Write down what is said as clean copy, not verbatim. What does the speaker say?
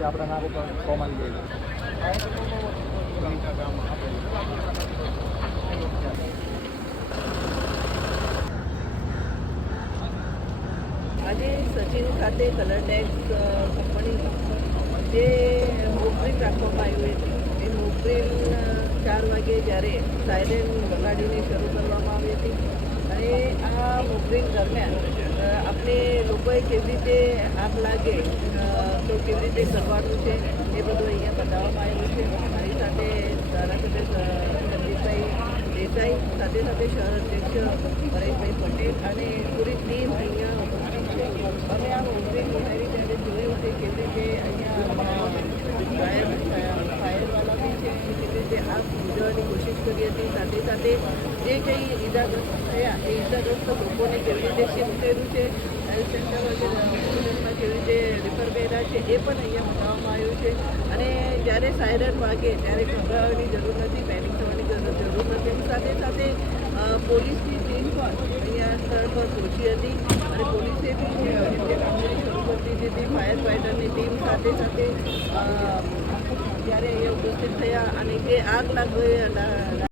આપણા નામ ઉપર કોમન જાય આજે સચિન ખાતે કલર ટેક્સ કંપની જે મોકડ્રીલ રાખવામાં આવી હતી એ મોકડ્રીલ 4 વાગે જ્યારે સાયરન વગાડીને શરૂ કરવામાં આવી હતી અને આ મોકડ્રીલ દરમિયાન આપણે લોકોએ કેવી રીતે આગ લાગે તો કેવી રીતે કરવાનું છે એ બધું અહીંયા બતાવવામાં આવ્યું છે. મારી સાથે ધારાસભ્ય સંદીપભાઈ દેસાઈ, સાથે સાથે શહેર અધ્યક્ષ પરેશભાઈ પટેલ અને પૂરી ટીમ અહીંયા ઉપસ્થિત છે. અમે આ મોકડ્રીલ બનાવી ત્યારે જોયું છે કેવી રીતે અહીંયા ફાયરવાલા બી છે કેવી રીતે આગ બુઝાવવાની કોશિશ કરી હતી. સાથે સાથે જે કંઈ ઈજાગ્રસ્ત થયા એ ઈજાગ્રસ્ત લોકોને કેવી રીતે શિફ્ટ કર્યું છે, હેલ્થ સેન્ટર હોસ્પિટલમાં કેવી રીતે રિફર કર્યા છે એ પણ અહીંયા બતાવવામાં આવ્યું છે. અને જ્યારે સાયરન વાગે ત્યારે ગભરાવાની જરૂર નથી, પેનિક થવાની જરૂર નથી. સાથે સાથે પોલીસની ટીમ પણ અહીંયા સ્થળ પર પહોંચી હતી અને પોલીસે પણ કામગીરી શરૂ કરી દીધી હતી. ફાયર ફાઇટરની ટીમ સાથે સાથે જ્યારે અહીંયા ઉપસ્થિત થયા અને જે આગ લાગી